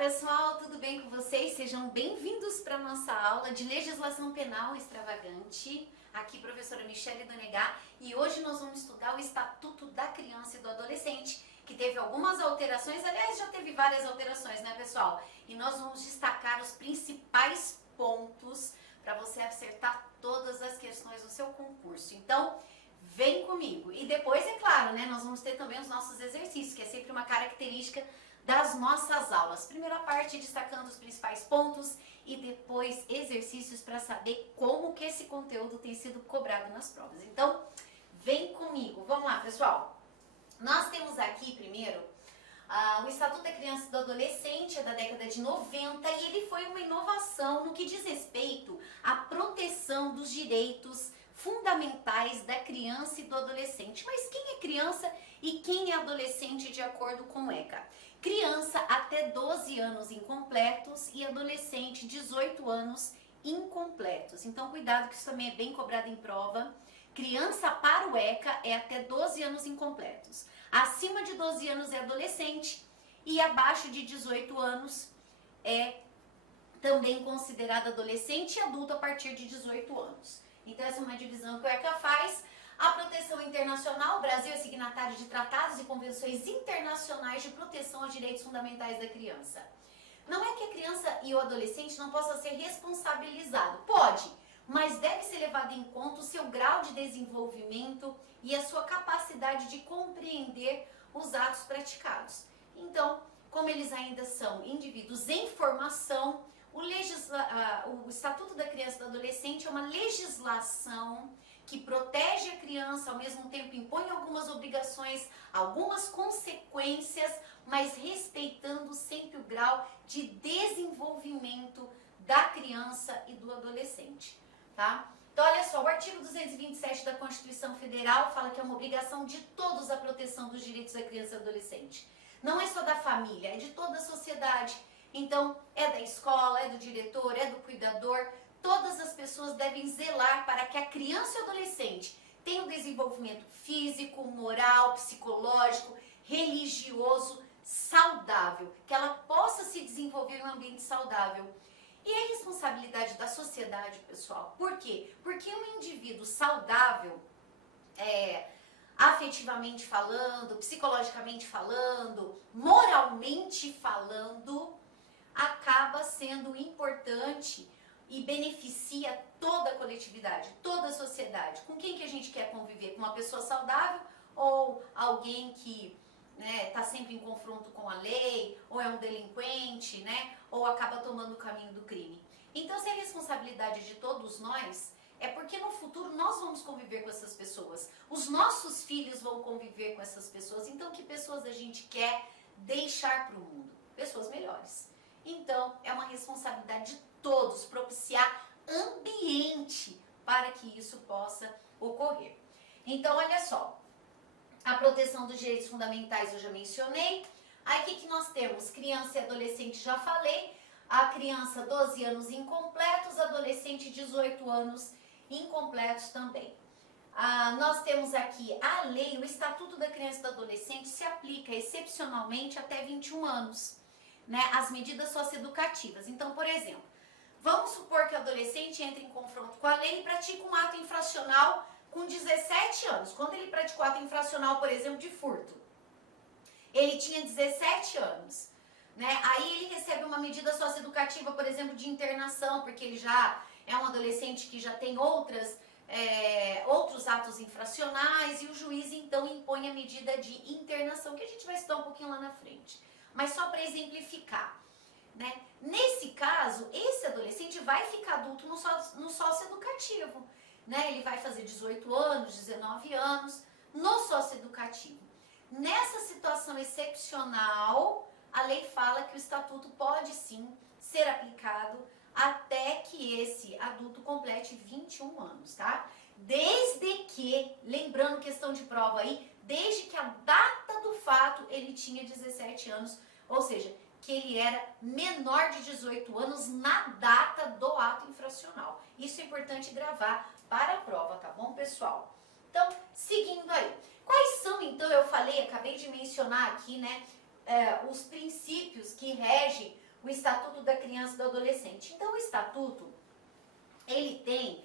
pessoal, tudo bem com vocês? Sejam bem-vindos para a nossa aula de legislação penal extravagante. Aqui, professora Michele Donegá, e hoje nós vamos estudar o Estatuto da Criança e do Adolescente, que teve algumas alterações, aliás, já teve várias alterações, né, pessoal? E nós vamos destacar os principais pontos para você acertar todas as questões do seu concurso. Então, vem comigo. E depois, é claro, né, nós vamos ter também os nossos exercícios, que é sempre uma característica das nossas aulas. Primeira parte destacando os principais pontos e depois exercícios para saber como que esse conteúdo tem sido cobrado nas provas. Então, vem comigo. Vamos lá, pessoal. Nós temos aqui primeiro o Estatuto da Criança e do Adolescente, é da década de 90, e ele foi uma inovação no que diz respeito à proteção dos direitos fundamentais da criança e do adolescente. Mas quem é criança e quem é adolescente de acordo com o ECA? Criança até 12 anos incompletos e adolescente 18 anos incompletos. Então, cuidado que isso também é bem cobrado em prova. Criança para o ECA é até 12 anos incompletos. Acima de 12 anos é adolescente e abaixo de 18 anos é também considerado adolescente e adulto a partir de 18 anos. Então, essa é uma divisão que o ECA faz. A proteção internacional, o Brasil é signatário de tratados e convenções internacionais de proteção aos direitos fundamentais da criança. Não é que a criança e o adolescente não possam ser responsabilizados. Pode, mas deve ser levado em conta o seu grau de desenvolvimento e a sua capacidade de compreender os atos praticados. Então, como eles ainda são indivíduos em formação, o Estatuto da Criança e do Adolescente é uma legislação que protege a criança, ao mesmo tempo impõe algumas obrigações, algumas consequências, mas respeitando sempre o grau de desenvolvimento da criança e do adolescente, tá? Então, olha só, o artigo 227 da Constituição Federal fala que é uma obrigação de todos a proteção dos direitos da criança e do adolescente. Não é só da família, é de toda a sociedade. Então, é da escola, é do diretor, é do cuidador. Todas as pessoas devem zelar para que a criança e o adolescente tenham desenvolvimento físico, moral, psicológico, religioso, saudável, que ela possa se desenvolver em um ambiente saudável. E é responsabilidade da sociedade, pessoal. Por quê? Porque um indivíduo saudável, afetivamente falando, psicologicamente falando, moralmente falando, acaba sendo importante e beneficia toda a coletividade, toda a sociedade. Com quem que a gente quer conviver? Com uma pessoa saudável ou alguém que está sempre em confronto com a lei, ou é um delinquente, né? Ou acaba tomando o caminho do crime. Então, se é responsabilidade de todos nós, é porque no futuro nós vamos conviver com essas pessoas. Os nossos filhos vão conviver com essas pessoas. Então, que pessoas a gente quer deixar para o mundo? Pessoas melhores. Então, é uma responsabilidade de todos propiciar ambiente para que isso possa ocorrer. Então, olha só, a proteção dos direitos fundamentais eu já mencionei. Aí, o que nós temos? Criança e adolescente, já falei. A criança, 12 anos incompletos, adolescente, 18 anos incompletos também. Nós temos aqui a lei, o Estatuto da Criança e do Adolescente se aplica excepcionalmente até 21 anos. Né, as medidas socioeducativas. Então, por exemplo, vamos supor que o adolescente entre em confronto com a lei e pratica um ato infracional com 17 anos. Quando ele praticou ato infracional, por exemplo, de furto, ele tinha 17 anos. Né? Aí ele recebe uma medida socioeducativa, por exemplo, de internação, porque ele já é um adolescente que já tem outros atos infracionais, e o juiz então impõe a medida de internação, que a gente vai estudar um pouquinho lá na frente. Mas só para exemplificar, né? Nesse caso, esse adolescente vai ficar adulto no socioeducativo, né? Ele vai fazer 18 anos, 19 anos no socioeducativo. Nessa situação excepcional, a lei fala que o estatuto pode sim ser aplicado até que esse adulto complete 21 anos, tá? Desde que, lembrando questão de prova aí, desde que a data do fato ele tinha 17 anos, ou seja, que ele era menor de 18 anos na data do ato infracional. Isso é importante gravar para a prova, tá bom, pessoal? Então, seguindo aí. Quais são, então, eu falei, acabei de mencionar aqui, né, os princípios que regem o Estatuto da Criança e do Adolescente. Então, o Estatuto, ele tem,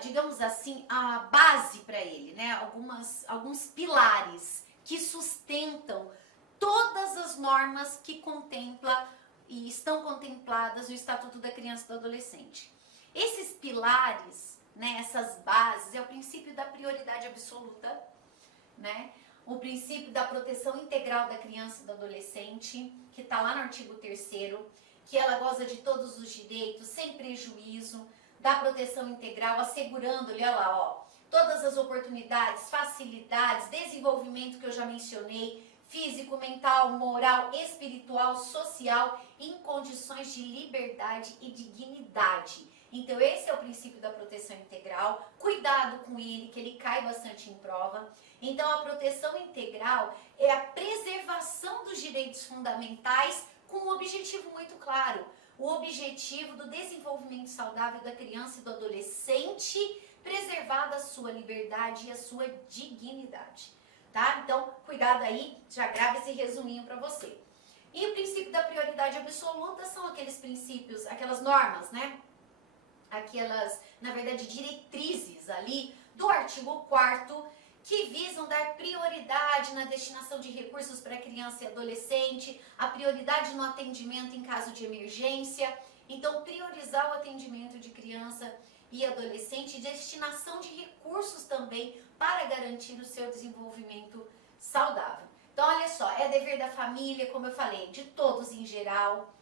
digamos assim, a base para ele, né? Alguns pilares que sustentam todas as normas que contempla e estão contempladas no Estatuto da Criança e do Adolescente. Esses pilares, né, essas bases, é o princípio da prioridade absoluta, né? O princípio da proteção integral da criança e do adolescente, que está lá no artigo 3º, que ela goza de todos os direitos, sem prejuízo, da proteção integral, assegurando-lhe, olha lá, ó, todas as oportunidades, facilidades, desenvolvimento que eu já mencionei, físico, mental, moral, espiritual, social, em condições de liberdade e dignidade. Então esse é o princípio da proteção integral, cuidado com ele, que ele cai bastante em prova. Então a proteção integral é a preservação dos direitos fundamentais com um objetivo muito claro, o objetivo do desenvolvimento saudável da criança e do adolescente, preservada a sua liberdade e a sua dignidade. Tá? Então, cuidado aí, já grava esse resuminho para você. E o princípio da prioridade absoluta são aqueles princípios, aquelas normas, né? Aquelas, na verdade, diretrizes ali do artigo 4º, que visam dar prioridade na destinação de recursos para criança e adolescente, a prioridade no atendimento em caso de emergência. Então, priorizar o atendimento de criança e adolescente, destinação de recursos também para garantir o seu desenvolvimento saudável. Então, olha só, é dever da família, como eu falei, de todos em geral,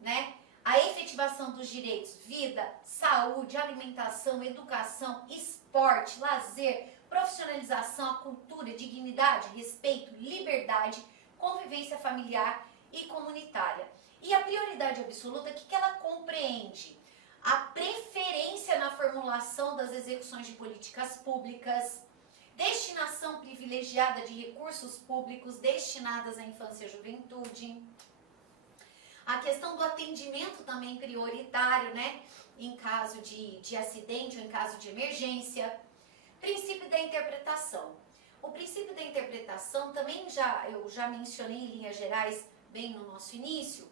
né? A efetivação dos direitos, vida, saúde, alimentação, educação, esporte, lazer, profissionalização, a cultura, dignidade, respeito, liberdade, convivência familiar e comunitária. E a prioridade absoluta, o que ela compreende? A preferência na formulação das execuções de políticas públicas, destinação privilegiada de recursos públicos destinados à infância e juventude, a questão do atendimento também prioritário, né, em caso de acidente ou em caso de emergência. Princípio da interpretação. O princípio da interpretação também eu já mencionei em linhas gerais bem no nosso início.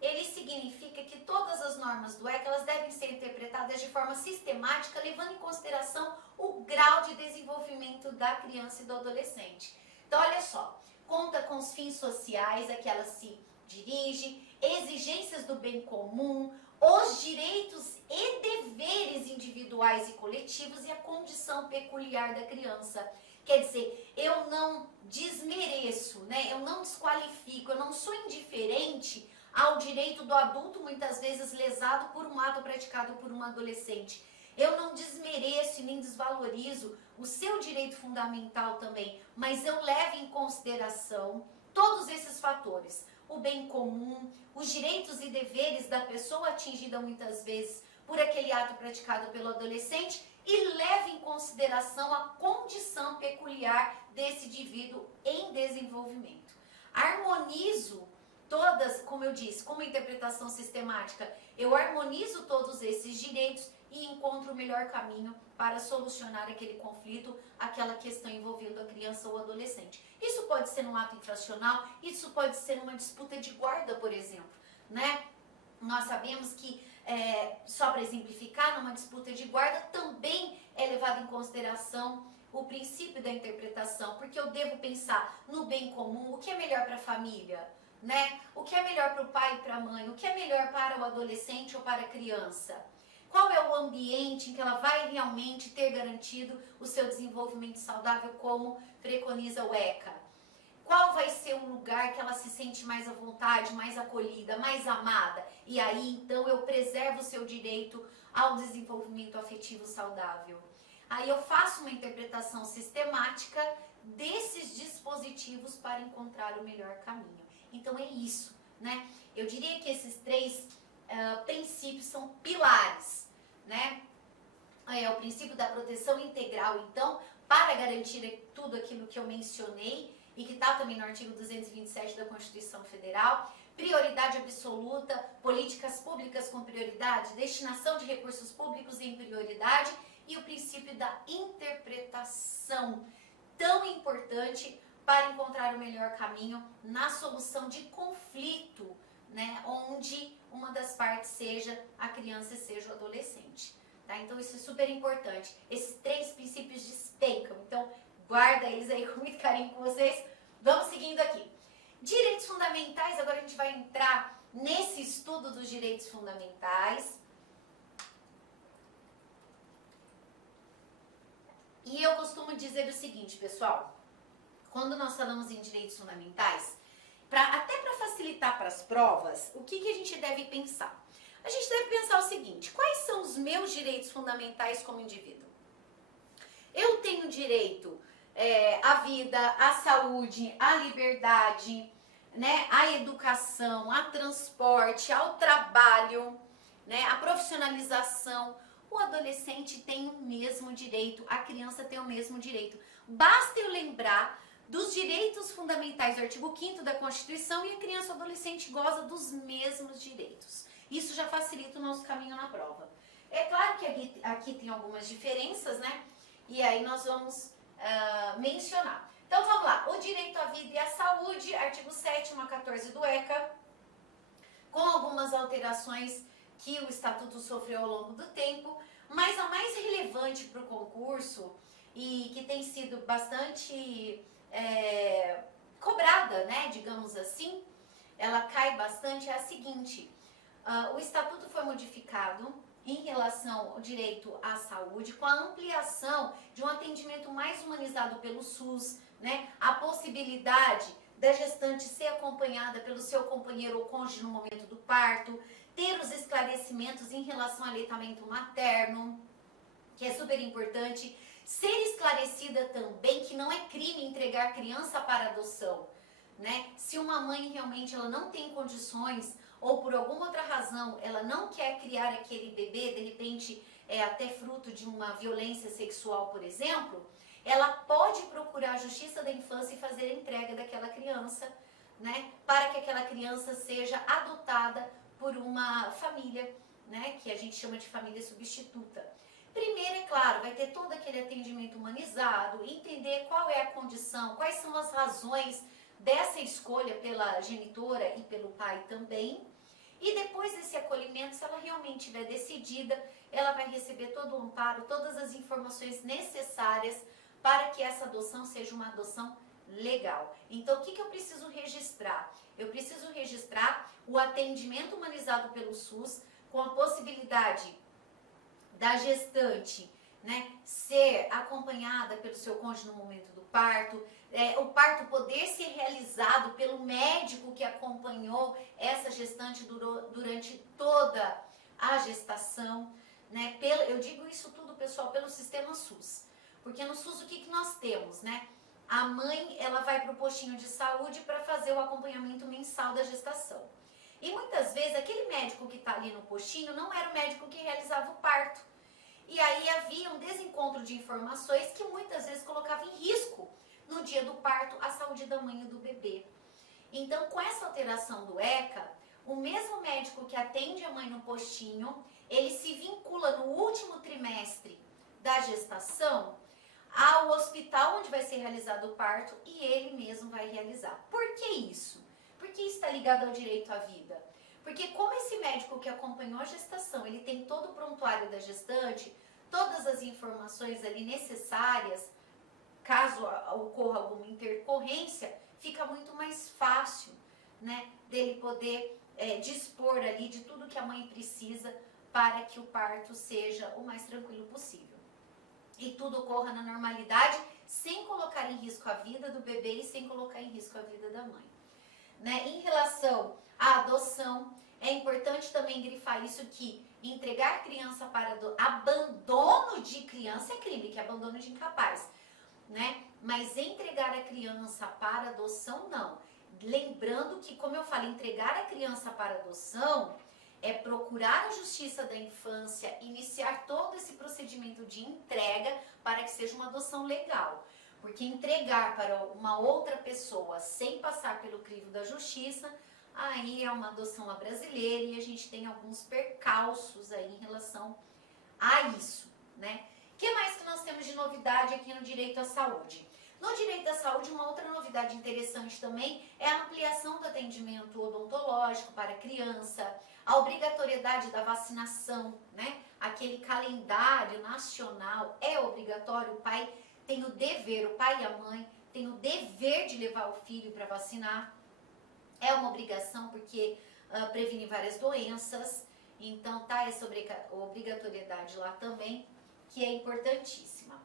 Ele significa que todas as normas do ECA elas devem ser interpretadas de forma sistemática, levando em consideração o grau de desenvolvimento da criança e do adolescente. Então, olha só, conta com os fins sociais a que ela se dirige, exigências do bem comum, os direitos e deveres individuais e coletivos e a condição peculiar da criança. Quer dizer, eu não desmereço, né? Eu não desqualifico, eu não sou indiferente ao direito do adulto, muitas vezes lesado por um ato praticado por um adolescente. Eu não desmereço e nem desvalorizo o seu direito fundamental também, mas eu levo em consideração todos esses fatores. O bem comum, os direitos e deveres da pessoa atingida muitas vezes por aquele ato praticado pelo adolescente e leve em consideração a condição peculiar desse indivíduo em desenvolvimento. Harmonizo todas, como eu disse, com uma interpretação sistemática, eu harmonizo todos esses direitos e encontro o melhor caminho para solucionar aquele conflito, aquela questão envolvendo a criança ou adolescente. Isso pode ser um ato infracional, isso pode ser uma disputa de guarda, por exemplo, né? Nós sabemos que, só para exemplificar, numa disputa de guarda também é levado em consideração o princípio da interpretação, porque eu devo pensar no bem comum, o que é melhor para a família, né? O que é melhor para o pai e para a mãe, o que é melhor para o adolescente ou para a criança. Qual é o ambiente em que ela vai realmente ter garantido o seu desenvolvimento saudável, como preconiza o ECA? Qual vai ser o lugar que ela se sente mais à vontade, mais acolhida, mais amada? E aí, então, eu preservo o seu direito ao desenvolvimento afetivo saudável. Aí eu faço uma interpretação sistemática desses dispositivos para encontrar o melhor caminho. Então é isso, né? Eu diria que esses três princípios são pilares, né? É o princípio da proteção integral, então, para garantir tudo aquilo que eu mencionei e que está também no artigo 227 da Constituição Federal, prioridade absoluta, políticas públicas com prioridade, destinação de recursos públicos em prioridade e o princípio da interpretação, tão importante para encontrar o melhor caminho na solução de conflito, né, onde uma das partes seja a criança e seja o adolescente. Tá? Então isso é super importante. Esses 3 princípios despencam. Então guarda eles aí com muito carinho com vocês. Vamos seguindo aqui. Direitos fundamentais, agora a gente vai entrar nesse estudo dos direitos fundamentais. E eu costumo dizer o seguinte, pessoal, quando nós falamos em direitos fundamentais, até para facilitar para as provas, o que a gente deve pensar? A gente deve pensar o seguinte: quais são os meus direitos fundamentais como indivíduo? Eu tenho direito à vida, à saúde, à liberdade, né, à educação, a transporte, ao trabalho, né, à profissionalização. O adolescente tem o mesmo direito, a criança tem o mesmo direito. Basta eu lembrar dos direitos fundamentais do artigo 5º da Constituição e a criança ou adolescente goza dos mesmos direitos. Isso já facilita o nosso caminho na prova. É claro que aqui tem algumas diferenças, né? E aí nós vamos mencionar. Então vamos lá, o direito à vida e à saúde, artigo 7º a 14 do ECA, com algumas alterações que o Estatuto sofreu ao longo do tempo, mas a mais relevante para o concurso e que tem sido bastante cobrada, né, digamos assim, ela cai bastante, é a seguinte: o Estatuto foi modificado em relação ao direito à saúde, com a ampliação de um atendimento mais humanizado pelo SUS, né? A possibilidade da gestante ser acompanhada pelo seu companheiro ou cônjuge no momento do parto, ter os esclarecimentos em relação ao aleitamento materno, que é super importante, ser esclarecida também que não é crime entregar criança para adoção, né? Se uma mãe realmente ela não tem condições ou por alguma outra razão ela não quer criar aquele bebê, de repente até fruto de uma violência sexual, por exemplo, ela pode procurar a Justiça da Infância e fazer a entrega daquela criança, né, para que aquela criança seja adotada por uma família, né, que a gente chama de família substituta. Primeiro, é claro, vai ter todo aquele atendimento humanizado, entender qual é a condição, quais são as razões dessa escolha pela genitora e pelo pai também. E depois desse acolhimento, se ela realmente estiver decidida, ela vai receber todo o amparo, todas as informações necessárias para que essa adoção seja uma adoção legal. Então, o que eu preciso registrar? Eu preciso registrar o atendimento humanizado pelo SUS, com a possibilidade da gestante, né, ser acompanhada pelo seu cônjuge no momento do parto, o parto poder ser realizado pelo médico que acompanhou essa gestante durante toda a gestação, né? Eu digo isso tudo, pessoal, pelo sistema SUS, porque no SUS o que nós temos, né? A mãe, ela vai para o postinho de saúde para fazer o acompanhamento mensal da gestação. E muitas vezes aquele médico que está ali no postinho não era o médico que realizava o parto. E aí havia um desencontro de informações que muitas vezes colocava em risco no dia do parto a saúde da mãe e do bebê. Então, com essa alteração do ECA, o mesmo médico que atende a mãe no postinho, ele se vincula no último trimestre da gestação ao hospital onde vai ser realizado o parto e ele mesmo vai realizar. Por que isso? Porque está ligado ao direito à vida. Porque como esse médico que acompanhou a gestação, ele tem todo o prontuário da gestante, todas as informações ali necessárias, caso ocorra alguma intercorrência, fica muito mais fácil, né, dele poder dispor ali de tudo que a mãe precisa para que o parto seja o mais tranquilo possível. E tudo ocorra na normalidade, sem colocar em risco a vida do bebê e sem colocar em risco a vida da mãe. Né? Em relação à adoção, é importante também grifar isso que entregar criança para abandono de criança é crime, que é abandono de incapaz, né? Mas entregar a criança para adoção, não. Lembrando que, como eu falei, entregar a criança para adoção é procurar a Justiça da Infância, iniciar todo esse procedimento de entrega para que seja uma adoção legal. Porque entregar para uma outra pessoa sem passar pelo crivo da justiça, aí é uma adoção à brasileira e a gente tem alguns percalços aí em relação a isso, né? O que mais que nós temos de novidade aqui no direito à saúde? No direito da saúde, uma outra novidade interessante também é a ampliação do atendimento odontológico para a criança, a obrigatoriedade da vacinação, né? Aquele calendário nacional é obrigatório, o pai tem o dever, o pai e a mãe têm o dever de levar o filho para vacinar. É uma obrigação porque previne várias doenças, então tá essa obrigatoriedade lá também, que é importantíssima.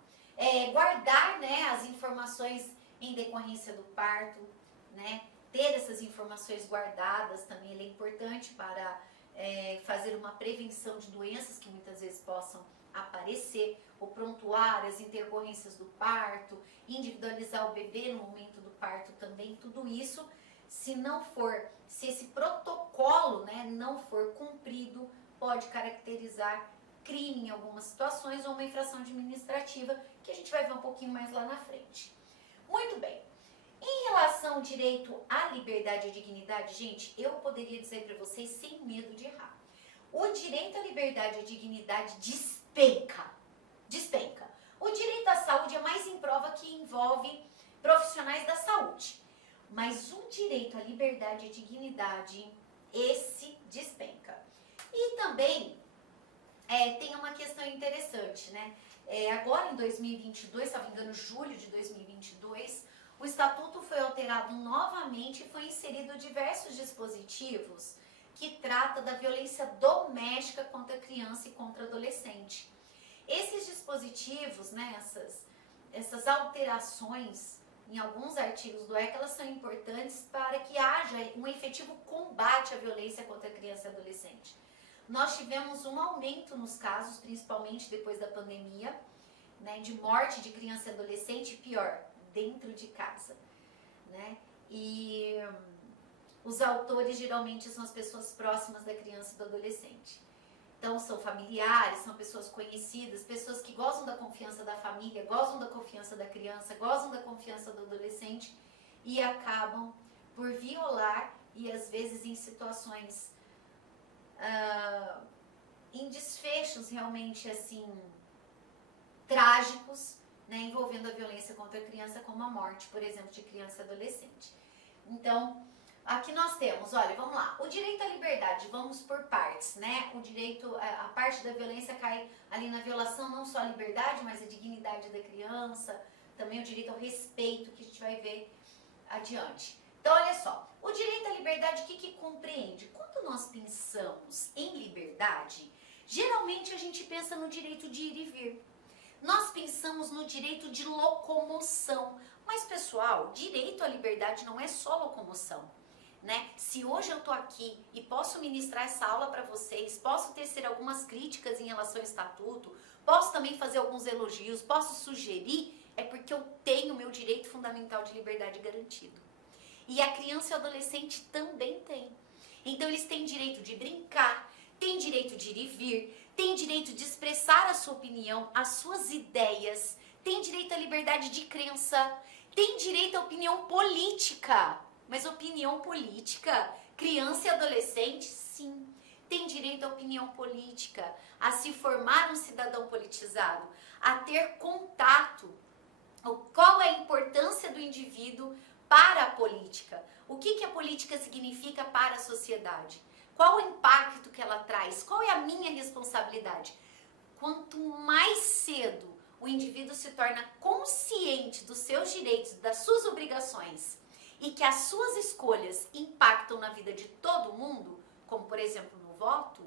Guardar, né, as informações em decorrência do parto, né, ter essas informações guardadas também é importante para fazer uma prevenção de doenças que muitas vezes possam aparecer, o prontuário, as intercorrências do parto, individualizar o bebê no momento do parto também, tudo isso, se esse protocolo, né, não for cumprido, pode caracterizar crime em algumas situações ou uma infração administrativa, que a gente vai ver um pouquinho mais lá na frente. Muito bem. Em relação ao direito à liberdade e dignidade, gente, eu poderia dizer para vocês sem medo de errar. O direito à liberdade e dignidade despenca. O direito à saúde é mais em prova que envolve profissionais da saúde. Mas o direito à liberdade e dignidade, esse despenca. E também tem uma questão interessante, né? Agora em 2022, se não me engano, julho de 2022, o Estatuto foi alterado novamente e foi inserido diversos dispositivos que trata da violência doméstica contra criança e contra adolescente. Esses dispositivos, né, essas alterações em alguns artigos do ECA, elas são importantes para que haja um efetivo combate à violência contra criança e adolescente. Nós tivemos um aumento nos casos, principalmente depois da pandemia, né, de morte de criança e adolescente, pior, dentro de casa, né? E os autores geralmente são as pessoas próximas da criança e do adolescente. Então são familiares, são pessoas conhecidas, pessoas que gozam da confiança da família, gozam da confiança da criança, gozam da confiança do adolescente e acabam por violar e às vezes em situações, em desfechos realmente assim trágicos, né, envolvendo a violência contra a criança, como a morte, por exemplo, de criança e adolescente. Então, aqui nós temos, olha, vamos lá, o direito à liberdade, vamos por partes, né? O direito, a parte da violência cai ali na violação, não só a liberdade, mas a dignidade da criança, também o direito ao respeito, que a gente vai ver adiante. Então, olha só, o direito à liberdade, o que compreende? Quando nós pensamos em liberdade, geralmente a gente pensa no direito de ir e vir. Nós pensamos no direito de locomoção. Mas, pessoal, direito à liberdade não é só locomoção, né? Se hoje eu tô aqui e posso ministrar essa aula para vocês, posso tecer algumas críticas em relação ao estatuto, posso também fazer alguns elogios, posso sugerir, é porque eu tenho meu direito fundamental de liberdade garantido. E a criança e o adolescente também têm. Então, eles têm direito de brincar, têm direito de ir e vir, tem direito de expressar a sua opinião, as suas ideias, tem direito à liberdade de crença, tem direito à opinião política. Mas opinião política, criança e adolescente, sim, tem direito à opinião política, a se formar um cidadão politizado, a ter contato. Qual é a importância do indivíduo para a política? O que a política significa para a sociedade? Qual o impacto que ela traz? Qual é a minha responsabilidade? Quanto mais cedo o indivíduo se torna consciente dos seus direitos, das suas obrigações e que as suas escolhas impactam na vida de todo mundo, como por exemplo no voto,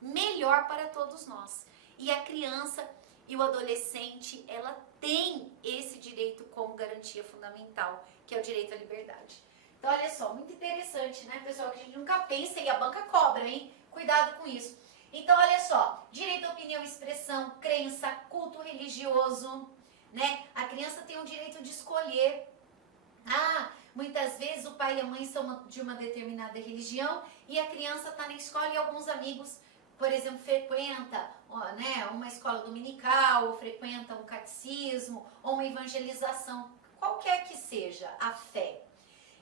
melhor para todos nós. E a criança e o adolescente, ela tem esse direito como garantia fundamental, que é o direito à liberdade. Então, olha só, muito interessante, né, pessoal? Que a gente nunca pensa e a banca cobra, hein? Cuidado com isso. Então, olha só, direito à opinião, expressão, crença, culto religioso, né? A criança tem o direito de escolher. Muitas vezes o pai e a mãe são de uma determinada religião e a criança está na escola e alguns amigos, por exemplo, frequenta, né, uma escola dominical, ou frequenta um catecismo, ou uma evangelização, qualquer que seja a fé.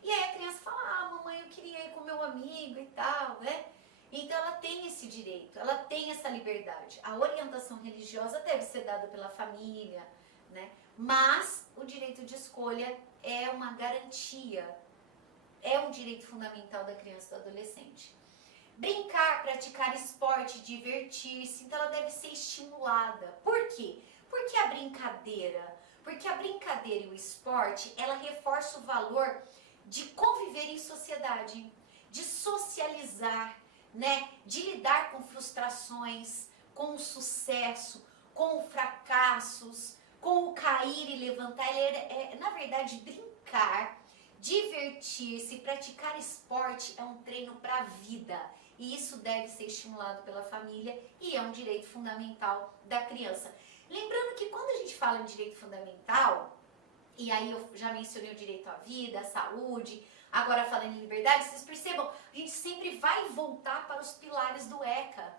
E aí a criança fala, mamãe, eu queria ir com meu amigo e tal, né? Então ela tem esse direito, ela tem essa liberdade. A orientação religiosa deve ser dada pela família, né? Mas o direito de escolha é uma garantia, é um direito fundamental da criança e do adolescente. Brincar, praticar esporte, divertir-se, então ela deve ser estimulada. Por quê? Porque a brincadeira e o esporte, ela reforça o valor de conviver em sociedade, de socializar, né? De lidar com frustrações, com o sucesso, com fracassos, com o cair e levantar. Na verdade, brincar, divertir-se, praticar esporte é um treino para a vida. E isso deve ser estimulado pela família e é um direito fundamental da criança. Lembrando que quando a gente fala em direito fundamental, e aí eu já mencionei o direito à vida, à saúde, agora falando em liberdade, vocês percebam, a gente sempre vai voltar para os pilares do ECA,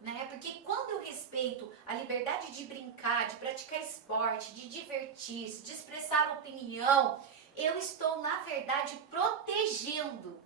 né? Porque quando eu respeito a liberdade de brincar, de praticar esporte, de divertir-se, de expressar opinião, eu estou, na verdade, protegendo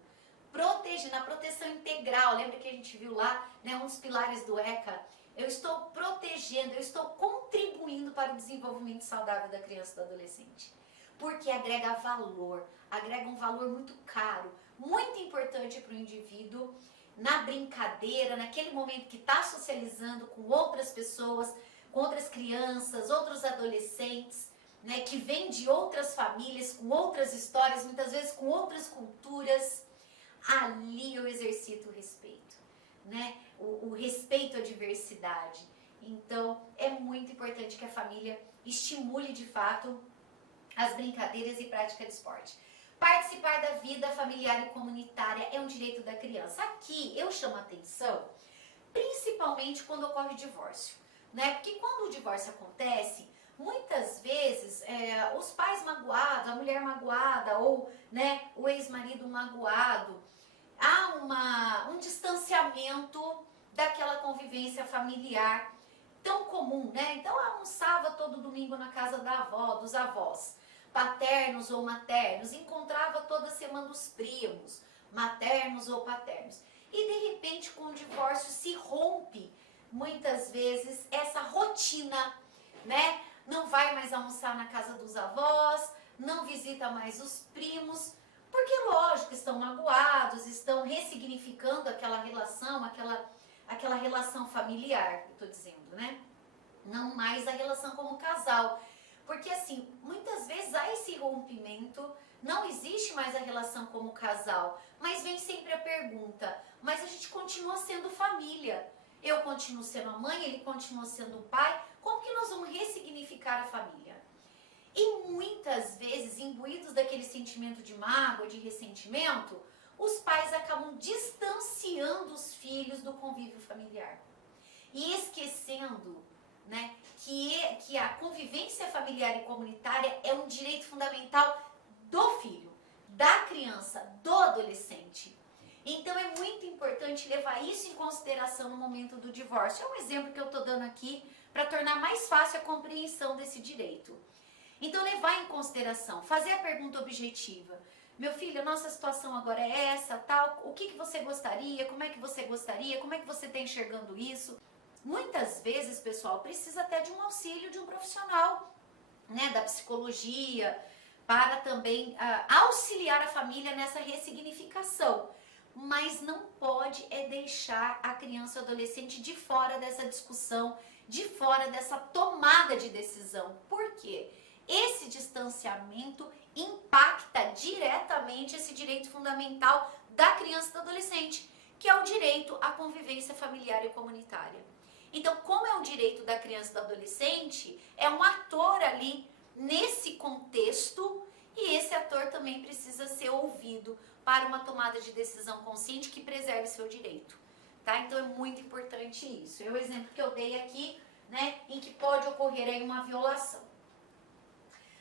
a proteção integral. Lembra que a gente viu lá, né, um dos pilares do ECA? Eu estou protegendo, eu estou contribuindo para o desenvolvimento saudável da criança e do adolescente. Porque agrega valor, agrega um valor muito caro, muito importante para o indivíduo, na brincadeira, naquele momento que está socializando com outras pessoas, com outras crianças, outros adolescentes, né, que vêm de outras famílias, com outras histórias, muitas vezes com outras culturas. Ali eu exercito o respeito, né? O respeito à diversidade. Então, é muito importante que a família estimule de fato as brincadeiras e prática de esporte. Participar da vida familiar e comunitária é um direito da criança. Aqui eu chamo a atenção, principalmente quando ocorre o divórcio, né? Porque quando o divórcio acontece, muitas vezes os pais magoados, a mulher magoada ou, né, o ex-marido magoado, há um distanciamento daquela convivência familiar tão comum, né? Então almoçava todo domingo na casa da avó, dos avós, paternos ou maternos, encontrava toda semana os primos, maternos ou paternos. E de repente com o divórcio se rompe muitas vezes essa rotina, né? Não vai mais almoçar na casa dos avós, não visita mais os primos, porque lógico, estão magoados, estão ressignificando aquela relação, aquela relação familiar, eu tô dizendo, né? Não mais a relação como casal. Porque assim, muitas vezes há esse rompimento, não existe mais a relação como casal, mas vem sempre a pergunta, mas a gente continua sendo família. Eu continuo sendo a mãe, ele continua sendo o pai, como que nós vamos ressignificar a família? E muitas vezes, imbuídos daquele sentimento de mágoa, de ressentimento, os pais acabam distanciando os filhos do convívio familiar. E esquecendo, né, que a convivência familiar e comunitária é um direito fundamental do filho, da criança, do adolescente. Então é muito importante levar isso em consideração no momento do divórcio. É um exemplo que eu estou dando aqui para tornar mais fácil a compreensão desse direito. Então levar em consideração, fazer a pergunta objetiva. Meu filho, a nossa situação agora é essa, tal, o que você gostaria, como é que você gostaria, como é que você está enxergando isso? Muitas vezes, pessoal, precisa até de um auxílio de um profissional, né, da psicologia, para também auxiliar a família nessa ressignificação. Mas não pode deixar a criança ou adolescente de fora dessa discussão, de fora dessa tomada de decisão. Por quê? Esse distanciamento impacta diretamente esse direito fundamental da criança e do adolescente, que é o direito à convivência familiar e comunitária. Então, como é um direito da criança e do adolescente, é um ator ali nesse contexto e esse ator também precisa ser ouvido para uma tomada de decisão consciente que preserve seu direito, tá? Então, é muito importante isso. É o exemplo que eu dei aqui, né, em que pode ocorrer aí uma violação.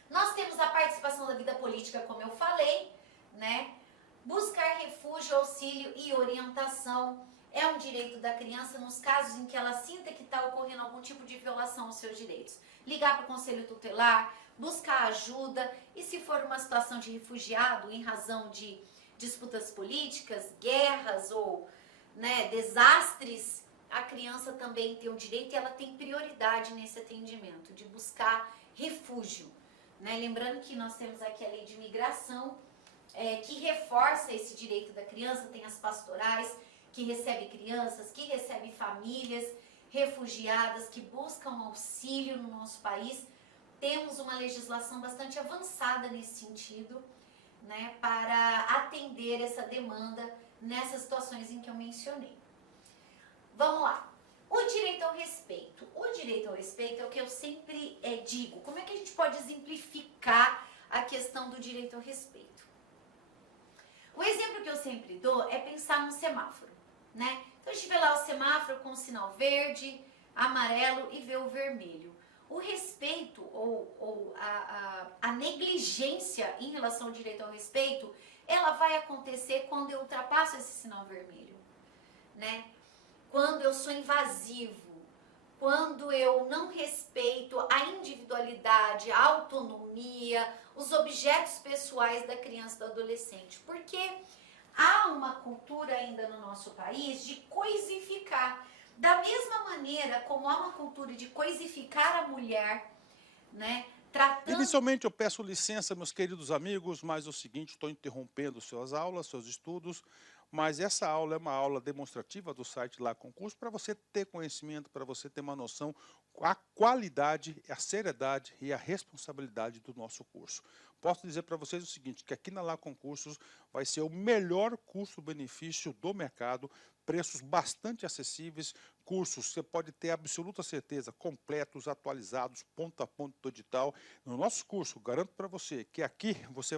Nós temos a participação da vida política, como eu falei, né? Buscar refúgio, auxílio e orientação é um direito da criança nos casos em que ela sinta que está ocorrendo algum tipo de violação aos seus direitos. Ligar para o conselho tutelar, buscar ajuda e se for uma situação de refugiado em razão de disputas políticas, guerras ou, né, desastres, a criança também tem o direito e ela tem prioridade nesse atendimento, de buscar refúgio, né? Lembrando que nós temos aqui a lei de imigração, que reforça esse direito da criança, tem as pastorais, que recebe crianças, que recebe famílias refugiadas, que buscam auxílio no nosso país. Temos uma legislação bastante avançada nesse sentido, né, para atender essa demanda nessas situações em que eu mencionei. Vamos lá. O direito ao respeito. O direito ao respeito é o que eu sempre digo. Como é que a gente pode exemplificar a questão do direito ao respeito? O exemplo que eu sempre dou é pensar num semáforo, né? Então a gente vê lá o semáforo com o sinal verde, amarelo e vê o vermelho. O respeito ou a negligência em relação ao direito ao respeito, ela vai acontecer quando eu ultrapasso esse sinal vermelho, né? Quando eu sou invasivo, quando eu não respeito a individualidade, a autonomia, os objetos pessoais da criança e do adolescente. Porque há uma cultura ainda no nosso país de coisificar. Da mesma maneira como há uma cultura de coisificar a mulher, né? Inicialmente, eu peço licença, meus queridos amigos, mas é o seguinte, estou interrompendo suas aulas, seus estudos, mas essa aula é uma aula demonstrativa do site Lá Concurso, para você ter conhecimento, para você ter uma noção, a qualidade, a seriedade e a responsabilidade do nosso curso. Posso dizer para vocês o seguinte, que aqui na Lá Concursos vai ser o melhor custo-benefício do mercado, preços bastante acessíveis, cursos, você pode ter absoluta certeza, completos, atualizados, ponto a ponto do edital. No nosso curso, garanto para você que aqui você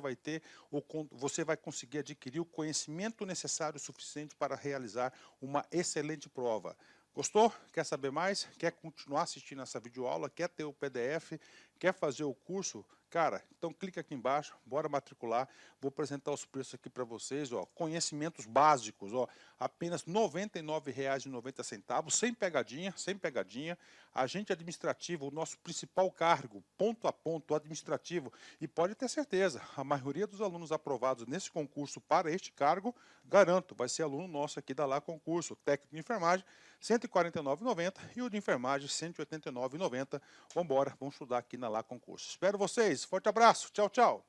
vai conseguir adquirir o conhecimento necessário suficiente para realizar uma excelente prova. Gostou? Quer saber mais? Quer continuar assistindo essa videoaula? Quer ter o PDF? Quer fazer o curso? Cara, então clica aqui embaixo, bora matricular. Vou apresentar os preços aqui para vocês, ó. Conhecimentos básicos, ó, apenas R$ 99,90, sem pegadinha, sem pegadinha. Agente administrativo, o nosso principal cargo, ponto a ponto administrativo. E pode ter certeza, a maioria dos alunos aprovados nesse concurso para este cargo, garanto, vai ser aluno nosso aqui da Lá Concurso. Técnico de enfermagem, R$ 149,90 e o de enfermagem, R$ 189,90. Vamos embora, vamos estudar aqui na Lá Concurso. Espero vocês, forte abraço, tchau, tchau.